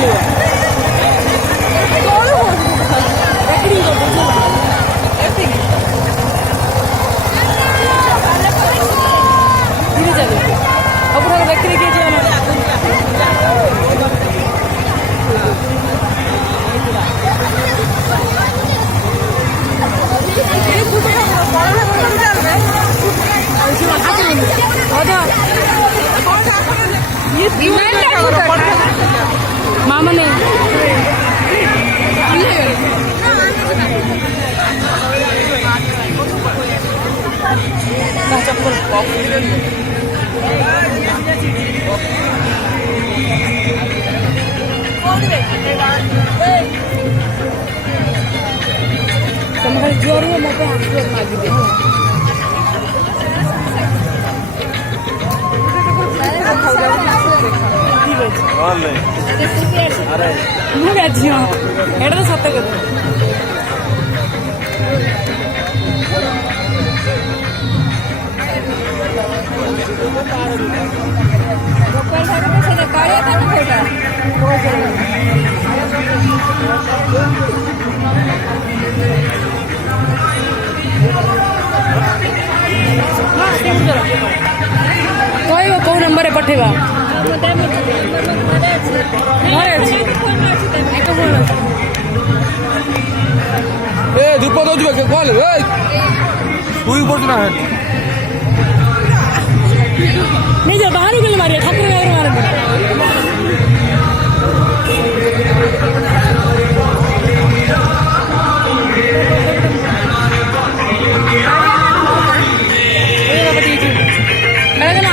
ଚାଲିବ ଧୀରେ ଚାଲିବ ସବୁଠାରୁ ବେକରୀ କିଏ ଯିବ ନା मामा नहीं चप्पल तुम्हारे जोर में मत आंसू मांगी दे ମୁଁ ଝିଅ ଏଇଟା ତ ସତ କଥା କହିବ କୋଉ ନମ୍ବରରେ ପଠେଇବା ଘରେ ଅଛି ଏ ଧୂପ ଦଉଛୁ ବା କଲ ଶୋଇ ପଡୁଛୁ ନା ନିଜ ବାହାରକୁ ଗଲେ ମାରିବା ଠାକୁର ବାହାରୁ ମାରନ୍ତି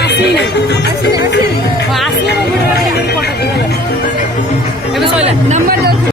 ଆସିଲେ ଏବେ ସରିଲା ନମ୍ବର